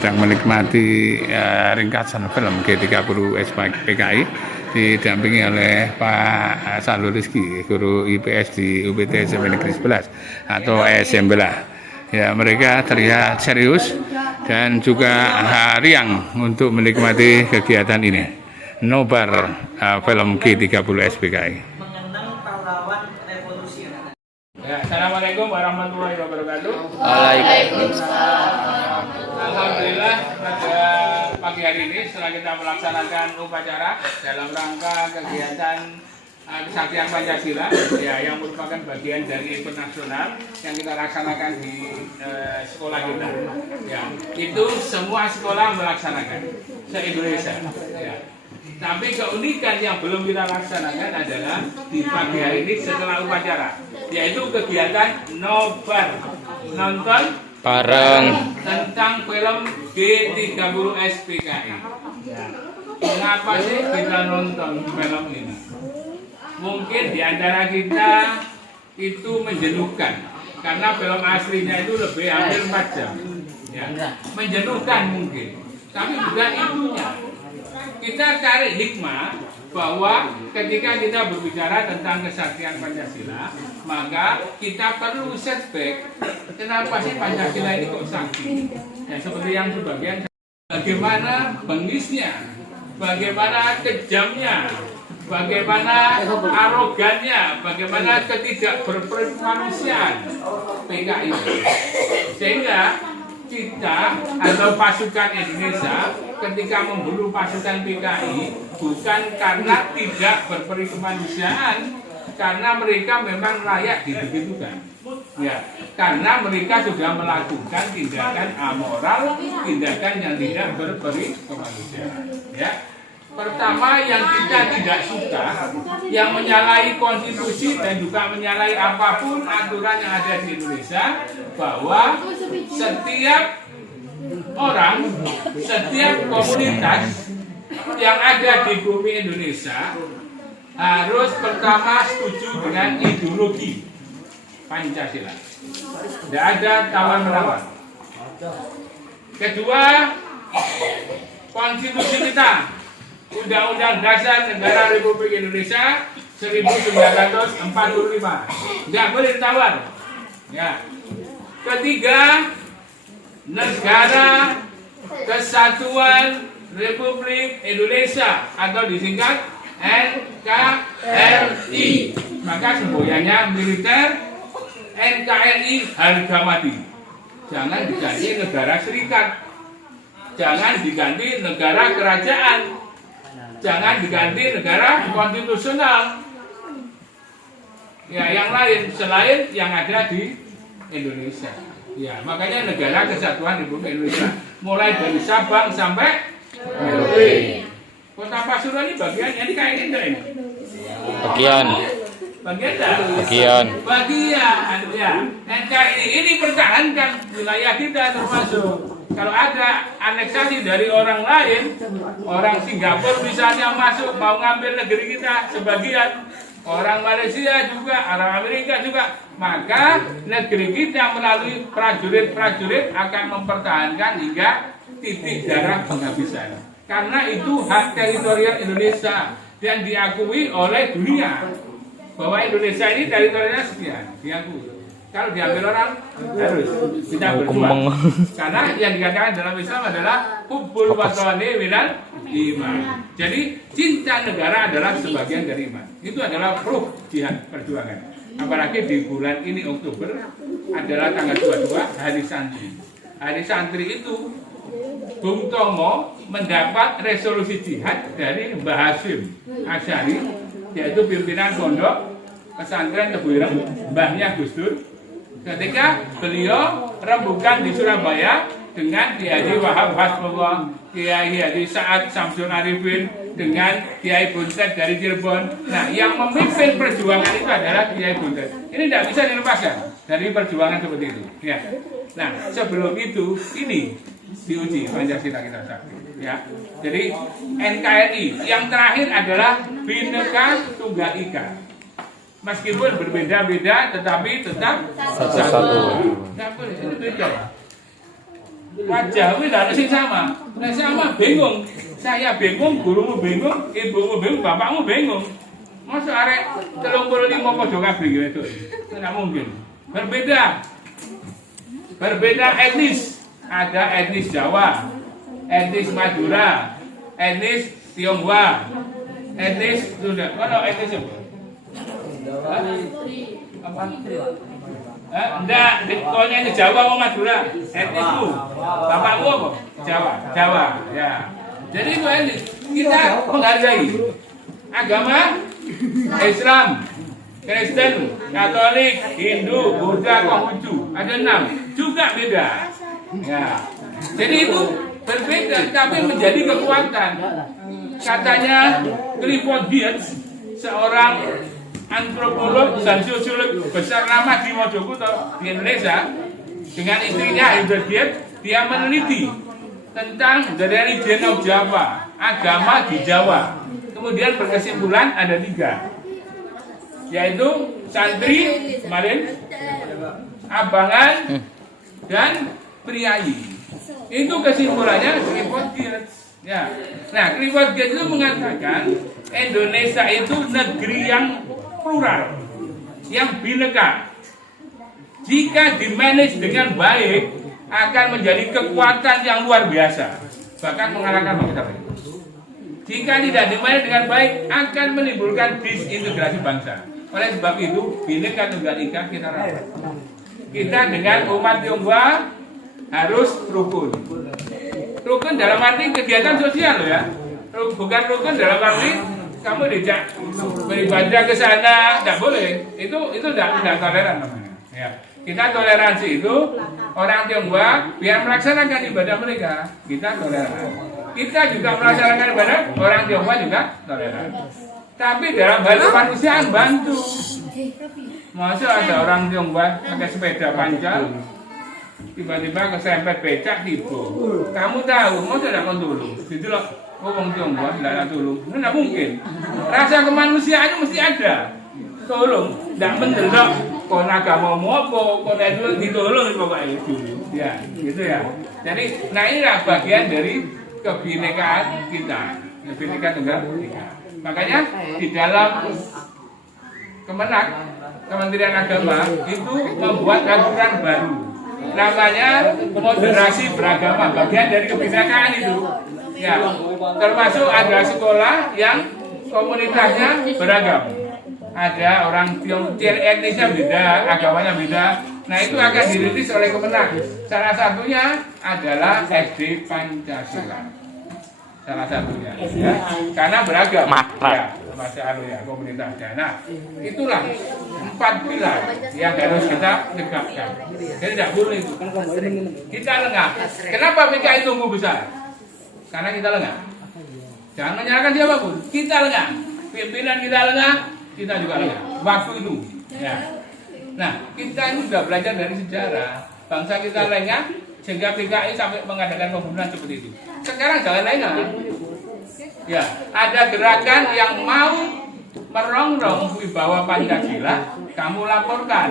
sedang menikmati ringkasan film G30 SPKI didampingi oleh Pak Salur Rizky, guru IPS di UPT SMP Negeri 11 atau SMP lah. Ya, mereka terlihat serius dan juga riang untuk menikmati kegiatan ini. Nobar film G30 SPKI. Ya, Assalamualaikum warahmatullahi wabarakatuh. Waalaikumsalam. Alhamdulillah pada pagi hari ini setelah kita melaksanakan upacara dalam rangka kegiatan Kesaktian Pancasila ya, yang merupakan bagian dari event nasional yang kita laksanakan di sekolah kita ya, itu semua sekolah melaksanakan se-Indonesia ya. Tapi keunikan yang belum kita laksanakan adalah di pagi hari ini setelah upacara, yaitu kegiatan nobar, nonton Bareng tentang film G30 SPKI. Mengapa sih kita nonton film ini? Mungkin di antara kita itu menjenuhkan, karena film aslinya itu lebih hampir 4 jam. Ya. Menjenuhkan mungkin, tapi bukan itunya. Kita cari hikmah bahwa ketika kita berbicara tentang kesaktian Pancasila, maka kita perlu setback. Kenapa sih Pancasila ini kok sakti? Ya, seperti yang sebagian, bagaimana bengisnya, bagaimana kejamnya, bagaimana arogannya, bagaimana ketidakberpermanusiaan PKI. Sehingga kita atau pasukan Indonesia ketika membunuh pasukan PKI bukan karena tidak berperikemanusiaan, karena mereka memang layak dibegitukan. Ya, karena mereka sudah melakukan tindakan amoral, tindakan yang tidak berperikemanusiaan. Ya. Pertama yang kita tidak suka, yang menyalahi konstitusi dan juga menyalahi apapun aturan yang ada di Indonesia, bahwa setiap orang, setiap komunitas yang ada di bumi Indonesia harus pertama setuju dengan ideologi Pancasila. Tidak ada tawar-menawar. Kedua, konstitusi kita, Undang-Undang Dasar Negara Republik Indonesia 1945, tidak boleh ditawar. Ya. Ketiga, Negara Kesatuan Republik Indonesia atau disingkat NKRI. Maka semboyannya militer, NKRI harga mati. Jangan diganti negara serikat, jangan diganti negara kerajaan, jangan diganti negara konstitusional. Ya, yang lain selain yang ada di Indonesia. Ya, makanya Negara Kesatuan Republik Indonesia mulai dari Sabang sampai Merauke. Kota Pasuruan ini bagiannya ini kayak ini. bagian Ya. NKRI ini pertahankan wilayah kita termasuk. Kalau ada aneksasi dari orang lain, orang Singapura misalnya masuk mau ngambil negeri kita sebagian, orang Malaysia juga, orang Amerika juga, maka negeri kita melalui prajurit-prajurit akan mempertahankan hingga titik darah penghabisan. Karena itu hak teritorial Indonesia dan diakui oleh dunia bahwa Indonesia ini teritorialnya sekian, diakui. Kalau diambil orang harus kita berjuang. Karena yang dikatakan dalam Islam adalah hubbul watani minal iman. Jadi cinta negara adalah sebagian dari iman. Itu adalah ruh jihad perjuangan. Apalagi di bulan ini Oktober adalah tanggal 22 Hari Santri. Hari Santri itu Bung Tomo mendapat resolusi jihad dari Mbah Hasyim Asy'ari, yaitu pimpinan pondok pesantren Tebu Ireng, mbahnya Gus Dur. Ketika beliau rembukan di Surabaya dengan Kiai Haji Wahab Hasbullah, Kiai Haji Sa'ad Samsul Arifin, dengan Kiai Buntet dari Cirebon. Nah, yang memimpin perjuangan itu adalah Kiai Buntet. Ini tidak bisa dilepaskan dari perjuangan seperti itu. Ya. Nah, sebelum itu ini diuji Pancasila kita sakti. Ya. Jadi NKRI yang terakhir adalah Bhinneka Tunggal Ika. Meskipun berbeda-beda, tetapi tetap satu. Nah, ini beda. Wajah kuwi ndak sing sama. Nek sama bingung. Saya bingung, gurumu bingung, ibumu bingung, bapakmu bingung. Masa arek 35 padha kabeh gitu. Enggak mungkin. Berbeda etnis. Ada etnis Jawa, etnis Madura, etnis Tionghoa, etnis Sunda. Kalau etnis apa? Enggak, pokoknya ini Jawa mau Madura. Etnismu. Bapakmu apa? Jawa. Ya. Jadi itu etnis. Kita menghargai agama Islam, Kristen, Katolik, Hindu, Buddha, Konghucu. Ada 6. Juga beda. Ya. Jadi itu berbeda tapi menjadi kekuatan. Katanya Clifford Geertz, seorang antropolog dan sosiolog besar nama di Mojokerto di Indonesia, dengan istrinya Hilda Geertz, dia meneliti tentang dari Genov Jawa, agama di Jawa. Kemudian berkesimpulan ada 3, yaitu santri kemarin, abangan, dan priayi. Itu kesimpulannya Clifford Geertz. Ya. Nah, Clifford Geertz itu mengatakan Indonesia itu negeri yang plural, yang bineka. Jika dimanage dengan baik, akan menjadi kekuatan yang luar biasa, bahkan mengalahkan bangsa lain. Jika tidak dimanage dengan baik, akan menimbulkan disintegrasi bangsa. Oleh sebab itu, Bhinneka Tunggal Ika kita rawat. Kita dengan umat Tionghoa harus rukun. Rukun dalam arti kegiatan sosial ya. Bukan rukun dalam arti kamu dijak beribadah ke sana, tidak boleh. Itu tidak toleran namanya. Ya. Kita toleransi itu orang Tionghoa biar melaksanakan ibadah mereka, kita toleran. Kita juga melaksanakan ibadah, orang Tionghoa juga toleran. Tapi dalam hal kemanusiaan bantu. Masa ada orang Tionghoa pakai sepeda panjang, tiba-tiba kesempet becak tiba. Kamu tahu, mau tidak mau tolong. Gitu loh, orang Tionghoa tidak tolong. Itu tidak mungkin. Rasa kemanusiaan mesti ada. Tolong, tidak mendelok. Kon agamamu apa, kon itu ditolong pokoknya itu. Ya, gitu ya. Jadi, nah inilah bagian dari kebinekaan kita. Kebinekaan Tunggal Ika. Makanya di dalam Kementerian Agama itu membuat aturan baru. Namanya moderasi beragama, bagian dari kebinekaan itu. Ya, termasuk ada sekolah yang komunitasnya beragam. Ada orang Tionghoa etnisnya beda, agamanya beda. Nah itu akan dirilis oleh Kemenag. Salah satunya adalah SD Pancasila. Salah satunya, ya. Karena beragam. Ya, masa ya komunitasnya. Nah itulah 4 pilar yang harus kita tegakkan. Jadi tidak boleh itu. Kita lengah. Kenapa PKI tumbuh besar? Karena kita lengah. Jangan menyalahkan siapapun. Kita lengah. Pimpinan kita lengah. Kita juga lengah. Waktu itu. Ya. Nah, kita ini sudah belajar dari sejarah. Bangsa kita lengah sehingga PKI sampai mengadakan pembunuhan seperti itu. Sekarang jangan lengah. Ya, ada gerakan yang mau merongrong wibawa Pancasila, kamu laporkan.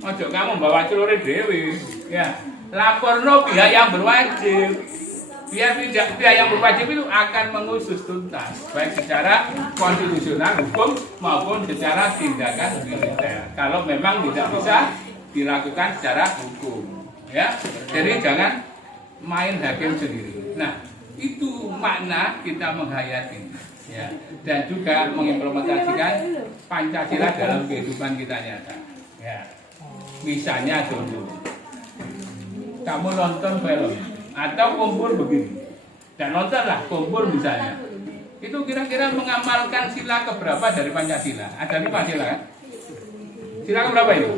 Ojo kamu bawa celure dewi. Ya, laporno pihak yang berwajib. Biar pihak yang berwajib itu akan mengusut tuntas, baik secara konstitusional, hukum maupun secara tindakan militer. Kalau memang tidak bisa dilakukan secara hukum, ya. Jadi jangan main hakim sendiri. Nah, itu makna kita menghayati, ya, dan juga mengimplementasikan Pancasila dalam kehidupan kita nyata. Ya. Misalnya dulu, kamu nonton film. Atau kumpul begini, dan nontonlah kumpul misalnya. Itu kira-kira mengamalkan sila keberapa dari Pancasila? Ada 5 sila kan? Sila keberapa ini?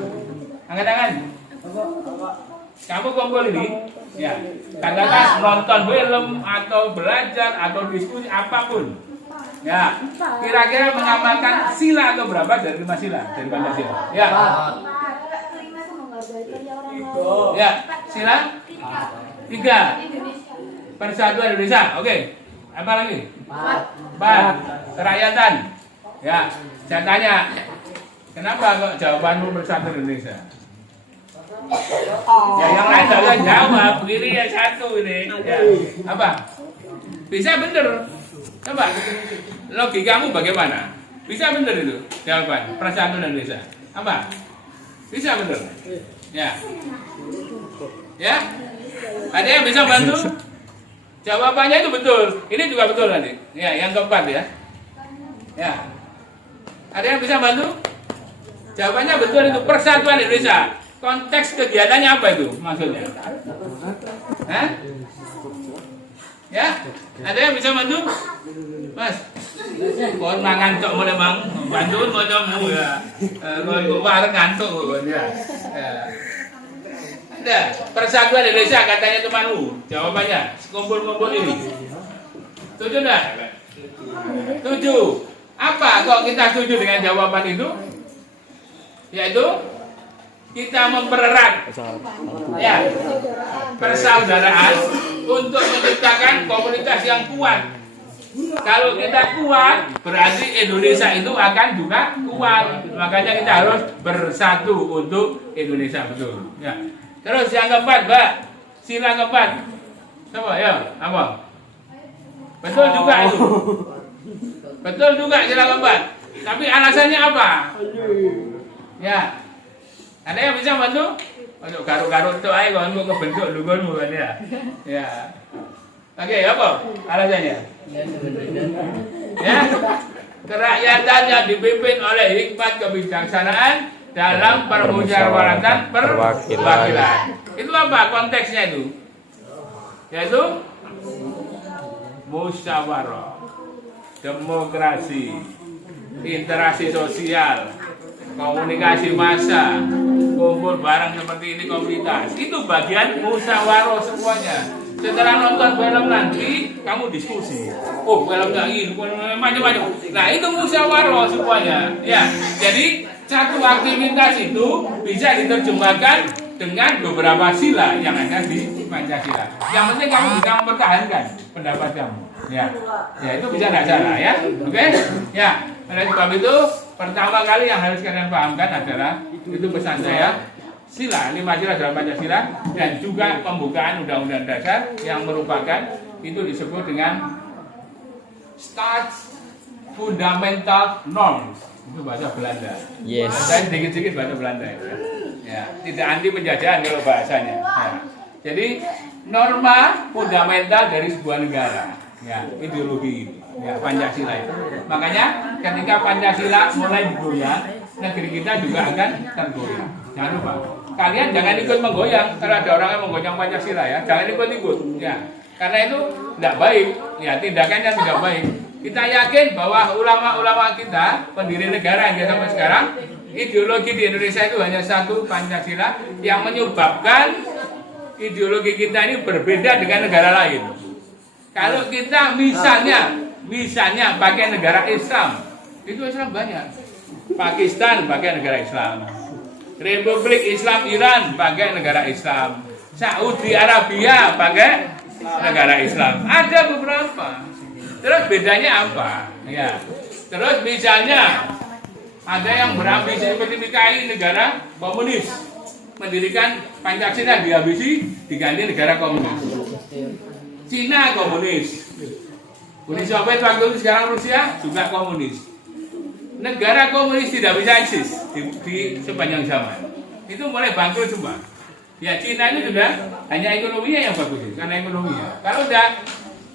Angkat tangan. Kamu kumpul ini, ya. Katakan nonton film atau belajar atau diskusi apapun. Ya, kira-kira mengamalkan sila keberapa dari 5 sila dari Pancasila? Ya. Ya, sila 3. Persatuan Indonesia. Oke. Apa lagi? 4. Kerakyatan. Ya. Saya tanya, kenapa kok jawabanmu Persatuan Indonesia? Ya yang lain nggak usah jawab. Begini ya satu ini. Ya. Apa? Bisa bener. Coba. Logikamu bagaimana? Bisa bener itu jawaban Persatuan Indonesia. Apa? Bisa bener. Ya. Ya. Ada yang bisa bantu? Jawabannya itu betul. Ini juga betul nanti. Ya, yang keempat ya. Ya. Ada yang bisa bantu? Jawabannya betul itu Persatuan Indonesia. Konteks kegiatannya apa itu maksudnya? Hah? Ya? Ada yang bisa bantu? Mas? Kon ngantuk mulai bang. Bantuin mau kamu ya. Kalau bareng ngantuk ya. Ya. Ada Persatuan Indonesia katanya temanmu. Jawabannya kumpul-kumpul ini. Setuju enggak? Setuju. Apa kok kita setuju dengan jawaban itu? Yaitu kita mempererat ya persaudaraan untuk menciptakan komunitas yang kuat. Kalau kita kuat, berarti Indonesia itu akan juga kuat. Makanya kita harus bersatu untuk Indonesia betul. Ya. Terus yang keempat, Mbak, sila keempat. Coba ya, apa? Betul juga itu. Betul juga sila keempat. Tapi alasannya apa? Ya. Ada yang bisa bantu? Untuk garuk-garuk itu aja kalau mau kebentuk lugonmu kan ya. Ya. Oke, apa alasannya? Ya. Kerakyatan yang dipimpin oleh hikmat kebijaksanaan dalam permusyawaratan perwakilan. Itu apa konteksnya itu? Yaitu musyawarah, demokrasi, interaksi sosial, komunikasi massa, kumpul bareng seperti ini komunitas. Itu bagian musyawarah semuanya. Setelah nonton film nanti kamu diskusi. Oh, filmnya ini macam-macam. Nah, itu musyawarah semuanya. Ya, jadi satu aktivitas itu bisa diterjemahkan dengan beberapa sila yang ada di Pancasila. Yang penting kamu bisa mempertahankan pendapat kamu. Ya, ya itu bisa tidak salah ya. Oke? Ya, oleh sebab itu pertama kali yang harus kalian pahamkan adalah itu pesan saya. Sila, 5 sila dalam Pancasila dan juga pembukaan Undang-Undang Dasar yang merupakan itu disebut dengan Start Fundamental Norms. Itu bahasa Belanda. Yes. Saya sedikit-sedikit bahasa Belanda ya. Ya, tidak anti penjajahan kalau bahasanya. Ya. Jadi norma fundamental dari sebuah negara. Ya, ideologi ya Pancasila itu. Makanya ketika Pancasila mulai digoyang, negeri kita juga akan tergoyang. Jangan lupa. Kalian jangan ikut menggoyang kalau ada orang yang menggoyang Pancasila ya. Jangan ikut-ikut ya. Karena itu tidak baik. Ya, tindakan yang tidak baik. Kita yakin bahwa ulama-ulama kita, pendiri negara yang sampai sekarang, ideologi di Indonesia itu hanya satu, Pancasila, yang menyebabkan ideologi kita ini berbeda dengan negara lain. Kalau kita misalnya pakai negara Islam, itu Islam banyak. Pakistan pakai negara Islam. Republik Islam Iran pakai negara Islam. Saudi Arabia pakai negara Islam. Ada beberapa. Terus bedanya apa? Ya. Terus misalnya ada yang berambisi seperti PKI negara komunis, mendirikan Pancasila dihabisi diganti negara komunis. Cina komunis. Uni Soviet waktu itu sekarang Rusia juga komunis. Negara komunis tidak bisa eksis di sepanjang zaman. Itu mulai bangkrut semua. Ya Cina itu sudah hanya ekonominya yang bagus, karena ekonominya. Kalau tidak,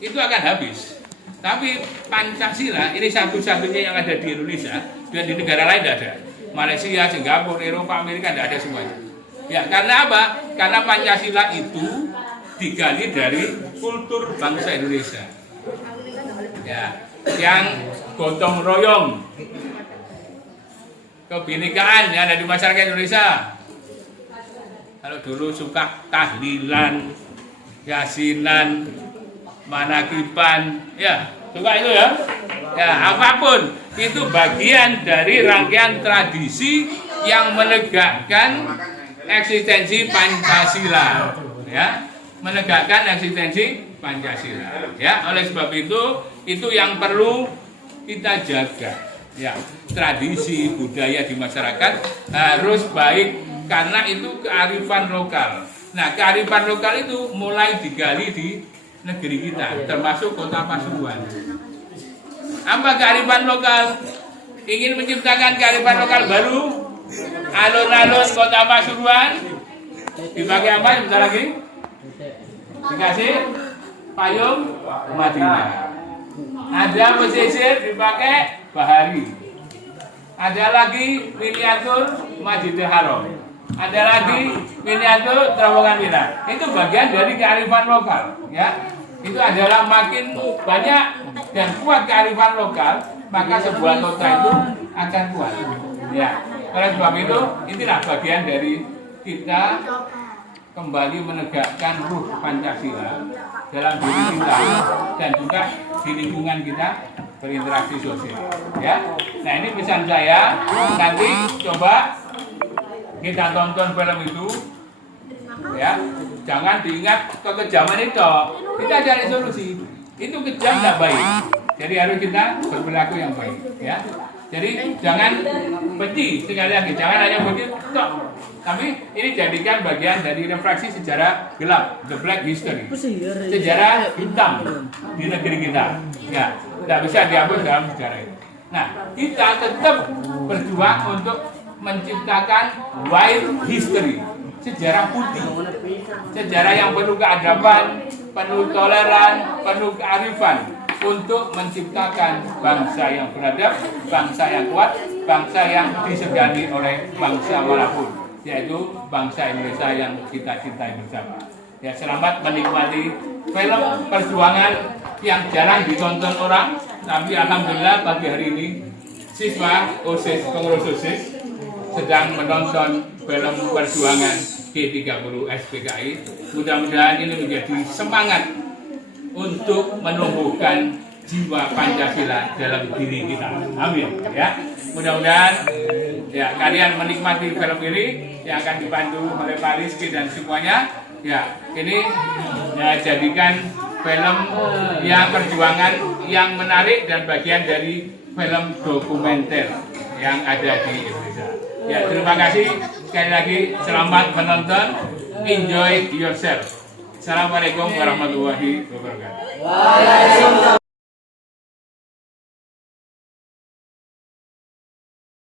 itu akan habis. Tapi Pancasila ini satu-satunya yang ada di Indonesia dan di negara lain tidak ada. Malaysia, Singapura, Eropa, Amerika tidak ada semuanya. Ya karena apa? Karena Pancasila itu digali dari kultur bangsa Indonesia. Ya, yang gotong royong, kebinekaan yang ada di masyarakat Indonesia. Kalau dulu suka tahlilan, yasinan, manakiban, ya suka itu ya. Ya apapun itu bagian dari rangkaian tradisi yang menegakkan eksistensi Pancasila. Ya, menegakkan eksistensi Pancasila. Ya, oleh sebab itu yang perlu kita jaga. Ya, tradisi budaya di masyarakat harus baik karena itu kearifan lokal. Nah, kearifan lokal itu mulai digali di negeri kita, termasuk Kota Pasuruan. Apa kearifan lokal? Ingin menciptakan kearifan lokal baru, alun-alun Kota Pasuruan dipakai apa? Bentar lagi dikasih payung Madinah. Ada pesisir dipakai bahari. Ada lagi miniatur Masjidil Haram. Ada lagi miniatur Terowongan Merah. Itu bagian dari kearifan lokal, ya. Itu adalah makin banyak dan kuat kearifan lokal, maka sebuah kota itu akan kuat. Ya. Oleh sebab itu, inilah bagian dari kita kembali menegakkan ruh Pancasila dalam diri kita dan juga di lingkungan kita berinteraksi sosial. Ya. Nah, ini pesan saya, nanti coba kita tonton film itu, ya. Jangan diingat kekejaman itu, kita cari solusi. Itu kejam tidak baik, jadi harus kita berperilaku yang baik, ya. Jadi jangan benci, sekali lagi jangan hanya benci tok, tapi ini jadikan bagian dari refleksi sejarah gelap, the black history, sejarah hitam di negeri kita. Ya, tidak bisa dihapus dalam sejarah itu. Nah, kita tetap berjuang untuk menciptakan white history, sejarah putih, sejarah yang penuh keadaban, penuh toleran, penuh kearifan, untuk menciptakan bangsa yang beradab, bangsa yang kuat, bangsa yang disegani oleh bangsa manapun, yaitu bangsa Indonesia yang kita cintai bersama. Ya, selamat menikmati film perjuangan yang jarang ditonton orang, tapi alhamdulillah pagi hari ini siswa OSIS, pengurus OSIS sedang menonton film perjuangan G30 SPKI. Mudah-mudahan ini menjadi semangat untuk menumbuhkan jiwa Pancasila dalam diri kita. Amin. Ya, mudah-mudahan ya kalian menikmati film ini yang akan dipandu oleh Pak Rizky dan semuanya. Ya, ini ya jadikan film yang perjuangan yang menarik dan bagian dari film dokumenter yang ada di Indonesia. Ya, terima kasih sekali lagi, selamat menonton, enjoy yourself. Assalamualaikum warahmatullahi wabarakatuh.